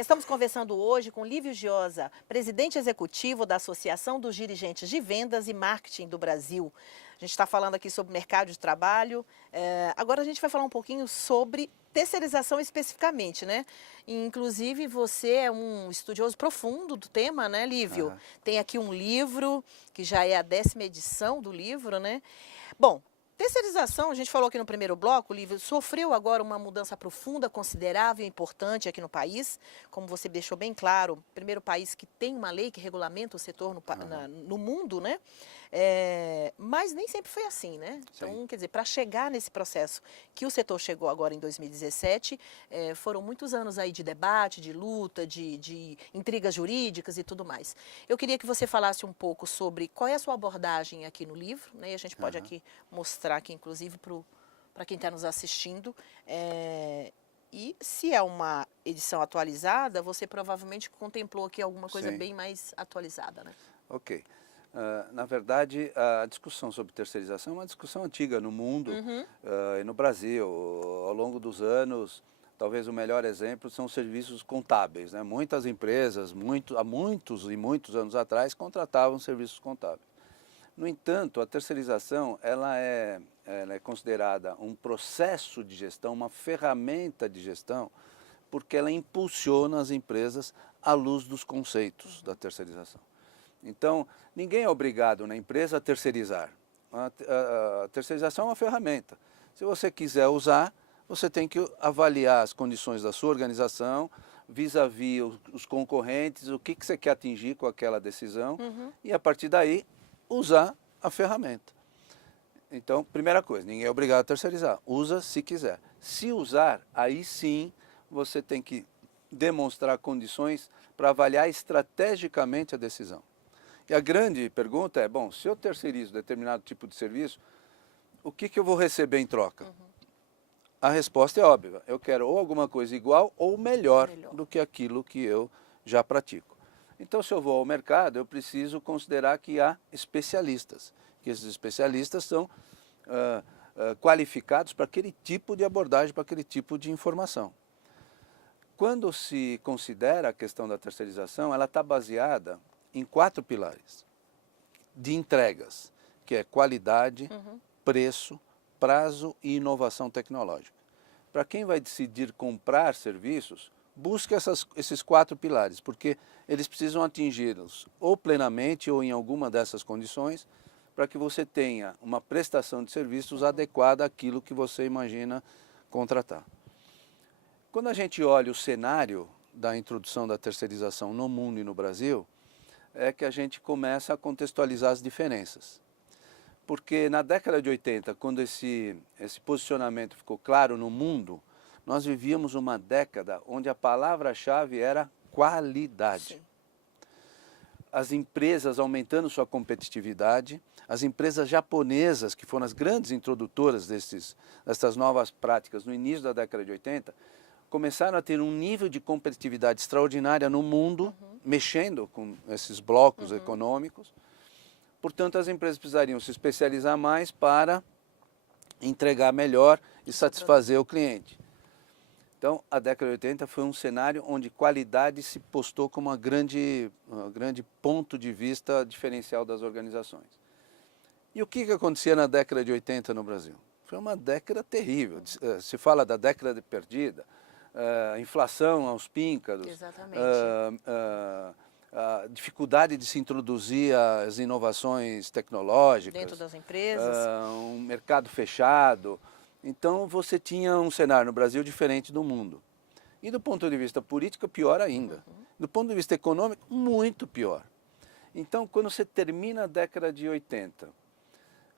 Estamos conversando hoje com Lívio Giosa, presidente executivo da Associação dos Dirigentes de Vendas e Marketing do Brasil. A gente está falando aqui sobre mercado de trabalho. Agora a gente vai falar um pouquinho sobre terceirização especificamente, né? Inclusive você é um estudioso profundo do tema, né, Lívio? Aham. Tem aqui um livro, que já é a 10ª edição do livro, né? Bom, terceirização, a gente falou aqui no primeiro bloco, Lívio, sofreu agora uma mudança profunda, considerável e importante aqui no país, como você deixou bem claro, primeiro país que tem uma lei que regulamenta o setor no mundo, né? Mas nem sempre foi assim, né? Então, quer dizer, para chegar nesse processo que o setor chegou agora em 2017, foram muitos anos aí de debate, de luta, de intrigas jurídicas e tudo mais. Eu queria que você falasse um pouco sobre qual é a sua abordagem aqui no livro, né? E a gente pode aqui mostrar aqui, inclusive, para quem está nos assistindo. E se é uma edição atualizada, você provavelmente contemplou aqui alguma coisa bem mais atualizada, né? Ok. Na verdade, a discussão sobre terceirização é uma discussão antiga no mundo e no Brasil. Ao longo dos anos, talvez o melhor exemplo são os serviços contábeis, né? Muitas empresas, há muitos e muitos anos atrás, contratavam serviços contábeis. No entanto, a terceirização ela é considerada um processo de gestão, uma ferramenta de gestão, porque ela impulsiona as empresas à luz dos conceitos da terceirização. Então, ninguém é obrigado na empresa a terceirizar. A terceirização é uma ferramenta. Se você quiser usar, você tem que avaliar as condições da sua organização, vis-à-vis os concorrentes, o que você quer atingir com aquela decisão, e a partir daí, usar a ferramenta. Então, primeira coisa, ninguém é obrigado a terceirizar. Usa se quiser. Se usar, aí sim você tem que demonstrar condições para avaliar estrategicamente a decisão. E a grande pergunta é, bom, se eu terceirizo determinado tipo de serviço, o que eu vou receber em troca? A resposta é óbvia, eu quero ou alguma coisa igual ou melhor do que aquilo que eu já pratico. Então, se eu vou ao mercado, eu preciso considerar que há especialistas, que esses especialistas são qualificados para aquele tipo de abordagem, para aquele tipo de informação. Quando se considera a questão da terceirização, ela está baseada em 4 pilares de entregas, que é qualidade, preço, prazo e inovação tecnológica. Para quem vai decidir comprar serviços, busque esses 4 pilares, porque eles precisam atingi-los ou plenamente ou em alguma dessas condições, para que você tenha uma prestação de serviços adequada àquilo que você imagina contratar. Quando a gente olha o cenário da introdução da terceirização no mundo e no Brasil, é que a gente começa a contextualizar as diferenças. Porque na década de 80, quando esse posicionamento ficou claro no mundo, nós vivíamos uma década onde a palavra-chave era qualidade. Sim. As empresas aumentando sua competitividade, as empresas japonesas, que foram as grandes introdutoras dessas novas práticas no início da década de 80, começaram a ter um nível de competitividade extraordinária no mundo, mexendo com esses blocos econômicos. Portanto, as empresas precisariam se especializar mais para entregar melhor e satisfazer o cliente. Então, a década de 80 foi um cenário onde qualidade se postou como um grande ponto de vista diferencial das organizações. E o que acontecia na década de 80 no Brasil? Foi uma década terrível. Se fala da década perdida, inflação aos píncaros, dificuldade de se introduzir as inovações tecnológicas, dentro das empresas, um mercado fechado. Então você tinha um cenário no Brasil diferente do mundo. E do ponto de vista político, pior ainda. Do ponto de vista econômico, muito pior. Então, quando você termina a década de 80,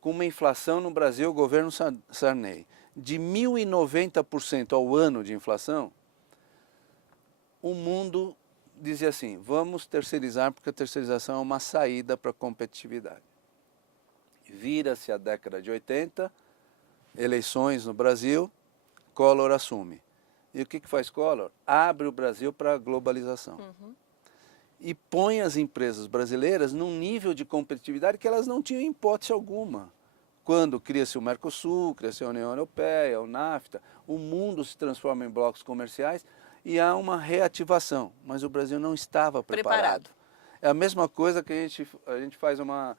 com uma inflação no Brasil, o governo Sarney, de 1.090% ao ano de inflação, o mundo dizia assim, vamos terceirizar porque a terceirização é uma saída para a competitividade. Vira-se a década de 80, eleições no Brasil, Collor assume. E o que faz Collor? Abre o Brasil para a globalização. E põe as empresas brasileiras num nível de competitividade que elas não tinham em hipótese alguma. Quando cria-se o Mercosul, cria-se a União Europeia, o NAFTA, o mundo se transforma em blocos comerciais e há uma reativação, mas o Brasil não estava preparado. É a mesma coisa que a gente faz uma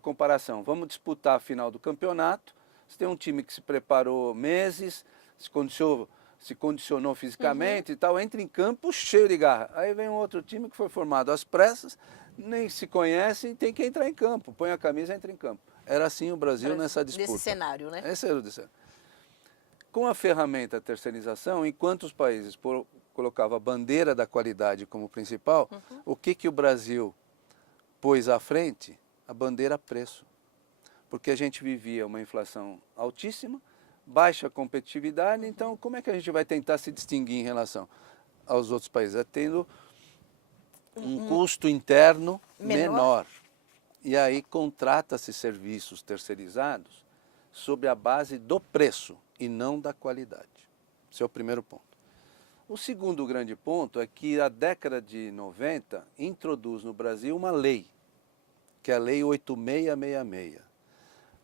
comparação. Vamos disputar a final do campeonato, você tem um time que se preparou meses, se condicionou fisicamente e tal, entra em campo cheio de garra. Aí vem um outro time que foi formado às pressas, nem se conhece e tem que entrar em campo, põe a camisa e entra em campo. Era assim o Brasil nessa disputa. Nesse cenário, né? Esse era o cenário. Com a ferramenta terceirização, enquanto os países colocavam a bandeira da qualidade como principal, o que o Brasil pôs à frente? A bandeira preço. Porque a gente vivia uma inflação altíssima, baixa competitividade, então como é que a gente vai tentar se distinguir em relação aos outros países? É tendo um custo interno menor. E aí contrata-se serviços terceirizados sobre a base do preço e não da qualidade. Esse é o primeiro ponto. O segundo grande ponto é que a década de 90 introduz no Brasil uma lei, que é a Lei 8666,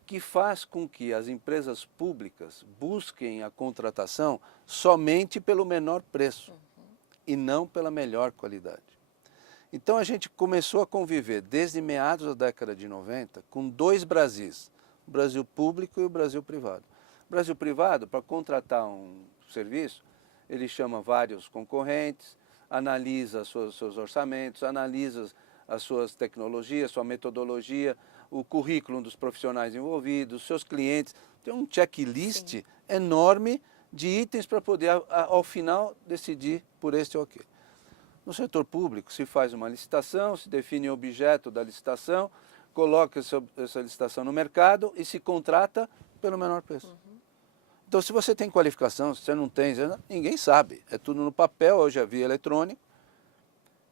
que faz com que as empresas públicas busquem a contratação somente pelo menor preço e não pela melhor qualidade. Então a gente começou a conviver desde meados da década de 90 com dois Brasis, o Brasil público e o Brasil privado. O Brasil privado, para contratar um serviço, ele chama vários concorrentes, analisa seus orçamentos, analisa as suas tecnologias, sua metodologia, o currículo dos profissionais envolvidos, seus clientes. Tem um checklist enorme de itens para poder, ao final, decidir por este ou aquele. No setor público, se faz uma licitação, se define o objeto da licitação, coloca essa licitação no mercado e se contrata pelo menor preço. Então, se você tem qualificação, se você não tem, ninguém sabe. É tudo no papel, hoje é via eletrônica.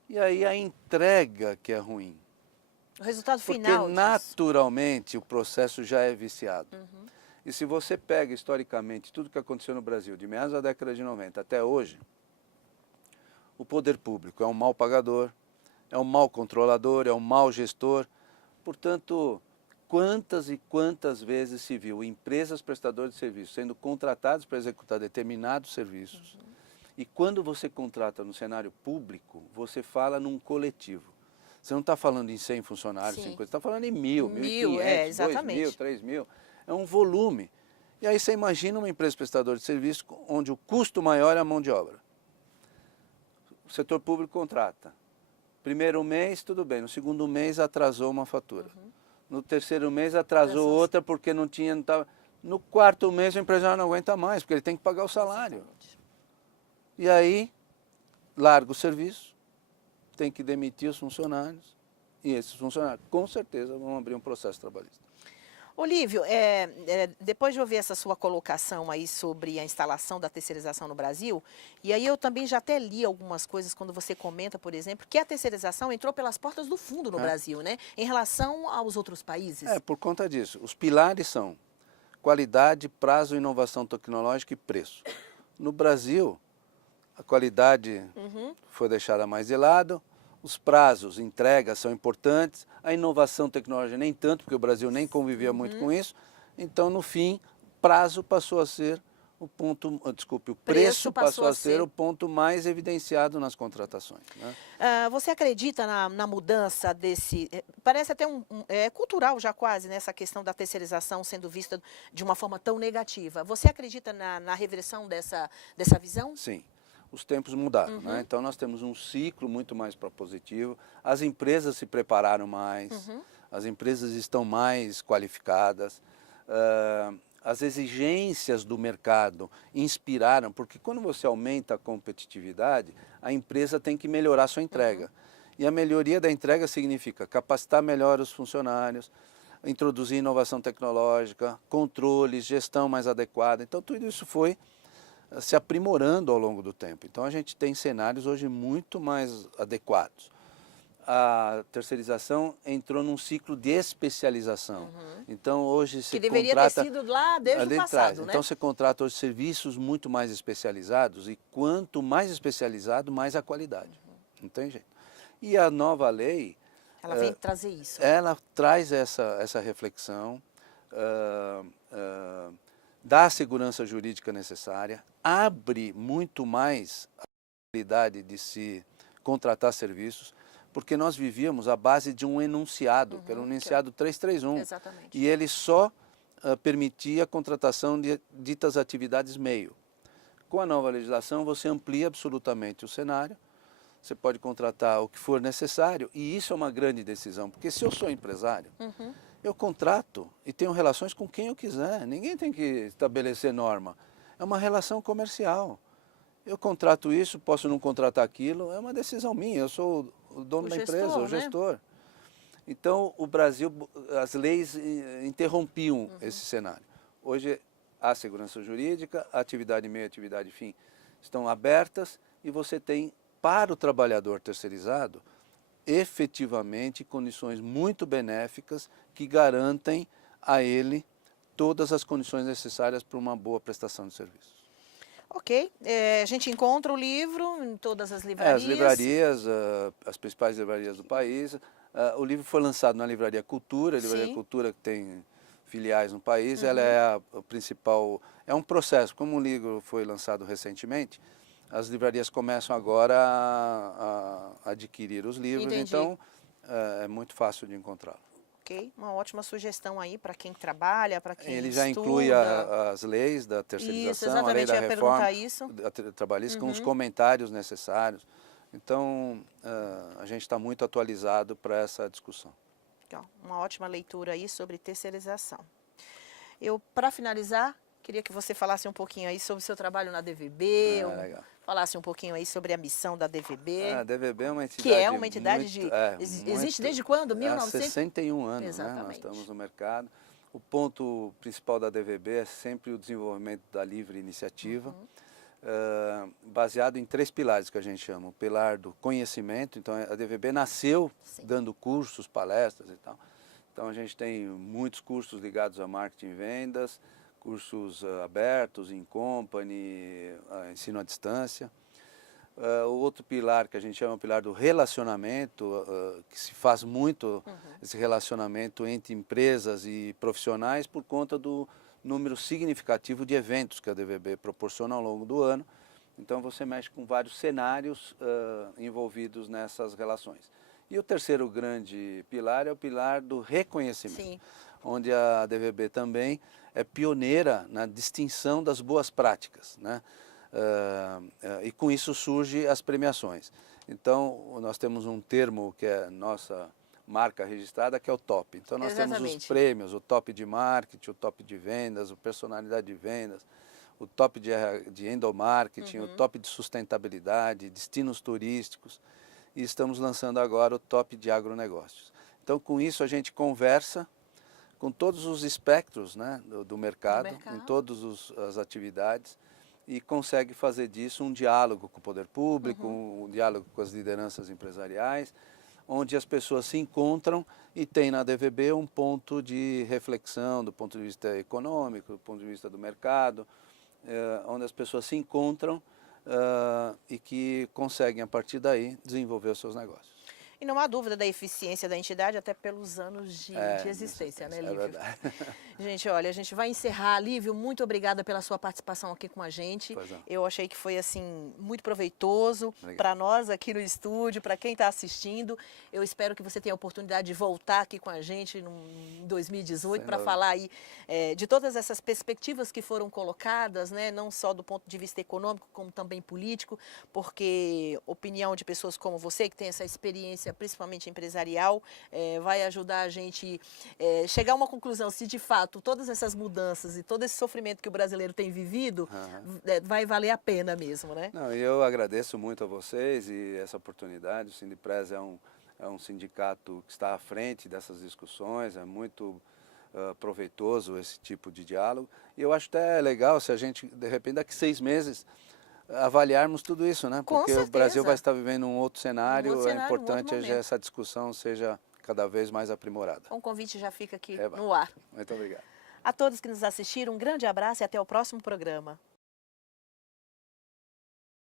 E aí a entrega que é ruim. O resultado final. Porque naturalmente o processo já é viciado. E se você pega historicamente tudo que aconteceu no Brasil, de meados da década de 90 até hoje, o poder público é um mau pagador, é um mau controlador, é um mau gestor. Portanto, quantas e quantas vezes se viu empresas prestadoras de serviços sendo contratadas para executar determinados serviços. E quando você contrata no cenário público, você fala num coletivo. Você não está falando em 100 funcionários, 50, você está falando em 1.000, 1.500, 2.000, 3.000. É um volume. E aí você imagina uma empresa prestadora de serviço onde o custo maior é a mão de obra. O setor público contrata. Primeiro mês, tudo bem. No segundo mês, atrasou uma fatura. No terceiro mês, atrasou outra porque não tinha... Não tava... No quarto mês, o empresário não aguenta mais, porque ele tem que pagar o salário. E aí, larga o serviço, tem que demitir os funcionários, e esses funcionários, com certeza, vão abrir um processo trabalhista. Olívio, depois de ouvir essa sua colocação aí sobre a instalação da terceirização no Brasil, e aí eu também já até li algumas coisas quando você comenta, por exemplo, que a terceirização entrou pelas portas do fundo no Brasil, né? Em relação aos outros países. Por conta disso. Os pilares são qualidade, prazo, inovação tecnológica e preço. No Brasil, a qualidade foi deixada mais de lado, os prazos, entregas são importantes, a inovação tecnológica nem tanto, porque o Brasil nem convivia muito com isso. Então, no fim, prazo passou a ser o ponto, o preço passou a ser o ponto mais evidenciado nas contratações. Né? Você acredita na mudança desse... Parece até cultural já quase, né, essa questão da terceirização sendo vista de uma forma tão negativa. Você acredita na reversão dessa visão? Sim. Os tempos mudaram, né? Então nós temos um ciclo muito mais positivo, as empresas se prepararam mais, as empresas estão mais qualificadas, as exigências do mercado inspiraram, porque quando você aumenta a competitividade, a empresa tem que melhorar sua entrega. E a melhoria da entrega significa capacitar melhor os funcionários, introduzir inovação tecnológica, controles, gestão mais adequada. Então tudo isso foi se aprimorando ao longo do tempo. Então a gente tem cenários hoje muito mais adequados. A terceirização entrou num ciclo de especialização. Então hoje se que deveria contrata... ter sido lá desde o passado, né? Então você contrata hoje serviços muito mais especializados e quanto mais especializado, mais a qualidade. Não tem jeito. E a nova lei... Ela vem trazer isso. Ela traz essa reflexão, dá a segurança jurídica necessária, abre muito mais de se contratar serviços, porque nós vivíamos à base de um enunciado, que era um enunciado 331. Exatamente. E ele só permitia a contratação de ditas atividades meio. Com a nova legislação, você amplia absolutamente o cenário, você pode contratar o que for necessário, e isso é uma grande decisão, porque se eu sou empresário, eu contrato e tenho relações com quem eu quiser, ninguém tem que estabelecer norma, é uma relação comercial. Eu contrato isso, posso não contratar aquilo, é uma decisão minha, eu sou o dono da empresa, o gestor. Então, o Brasil, as leis interrompiam esse cenário. Hoje, a segurança jurídica, a atividade meio e a atividade fim estão abertas e você tem, para o trabalhador terceirizado, efetivamente condições muito benéficas que garantem a ele todas as condições necessárias para uma boa prestação de serviço. Ok, a gente encontra o livro em todas as livrarias. As livrarias, as principais livrarias do país. O livro foi lançado na Livraria Cultura, a Livraria Cultura que tem filiais no país, ela é a principal, é um processo, como o livro foi lançado recentemente, as livrarias começam agora a adquirir os livros, então é muito fácil de encontrá-lo. Ok, uma ótima sugestão aí para quem trabalha, para quem Ele estuda. já inclui as leis da terceirização, a lei da reforma trabalhista, com os comentários necessários. Então, a gente está muito atualizado para essa discussão. Uma ótima leitura aí sobre terceirização. Eu, para finalizar, queria que você falasse um pouquinho aí sobre o seu trabalho na DVB, falasse um pouquinho aí sobre a missão da DVB. A DVB é uma entidade que é uma entidade muito, existe desde quando? 1900? Há 61 anos, Exatamente. Né? Nós estamos no mercado. O ponto principal da DVB é sempre o desenvolvimento da livre iniciativa, baseado em 3 pilares que a gente chama. O pilar do conhecimento, então a DVB nasceu dando cursos, palestras e tal. Então a gente tem muitos cursos ligados a marketing e vendas, cursos abertos, in company, ensino à distância. O outro pilar que a gente chama o pilar do relacionamento, que se faz muito esse relacionamento entre empresas e profissionais por conta do número significativo de eventos que a DVB proporciona ao longo do ano. Então você mexe com vários cenários envolvidos nessas relações. E o terceiro grande pilar é o pilar do reconhecimento, onde a DVB também é pioneira na distinção das boas práticas, né? E com isso surgem as premiações. Então, nós temos um termo que é nossa marca registrada, que é o top. Então, nós temos os prêmios, o top de marketing, o top de vendas, o personalidade de vendas, o top de endomarketing, o top de sustentabilidade, destinos turísticos. E estamos lançando agora o top de agronegócios. Então, com isso, a gente conversa com todos os espectros, né, do mercado, em todas as atividades, e consegue fazer disso um diálogo com o poder público, um diálogo com as lideranças empresariais, onde as pessoas se encontram e tem na DVB um ponto de reflexão do ponto de vista econômico, do ponto de vista do mercado, onde as pessoas se encontram e que conseguem, a partir daí, desenvolver os seus negócios. E não há dúvida da eficiência da entidade, até pelos anos de existência, né, Lívio? É verdade. Gente, olha, a gente vai encerrar. Lívio, muito obrigada pela sua participação aqui com a gente. Eu achei que foi, assim, muito proveitoso para nós aqui no estúdio, para quem está assistindo. Eu espero que você tenha a oportunidade de voltar aqui com a gente em 2018 para falar aí de todas essas perspectivas que foram colocadas, né, não só do ponto de vista econômico, como também político, porque opinião de pessoas como você, que tem essa experiência principalmente empresarial, vai ajudar a gente chegar a uma conclusão se de fato todas essas mudanças e todo esse sofrimento que o brasileiro tem vivido vai valer a pena mesmo, né? Não, eu agradeço muito a vocês e essa oportunidade. O Sindipres é um sindicato que está à frente dessas discussões, é muito proveitoso esse tipo de diálogo. E eu acho até legal se a gente, de repente, daqui 6 meses, avaliarmos tudo isso, né? Porque o Brasil vai estar vivendo um outro cenário, é importante que essa discussão seja cada vez mais aprimorada. Um convite já fica aqui no ar. Muito obrigado. A todos que nos assistiram, um grande abraço e até o próximo programa.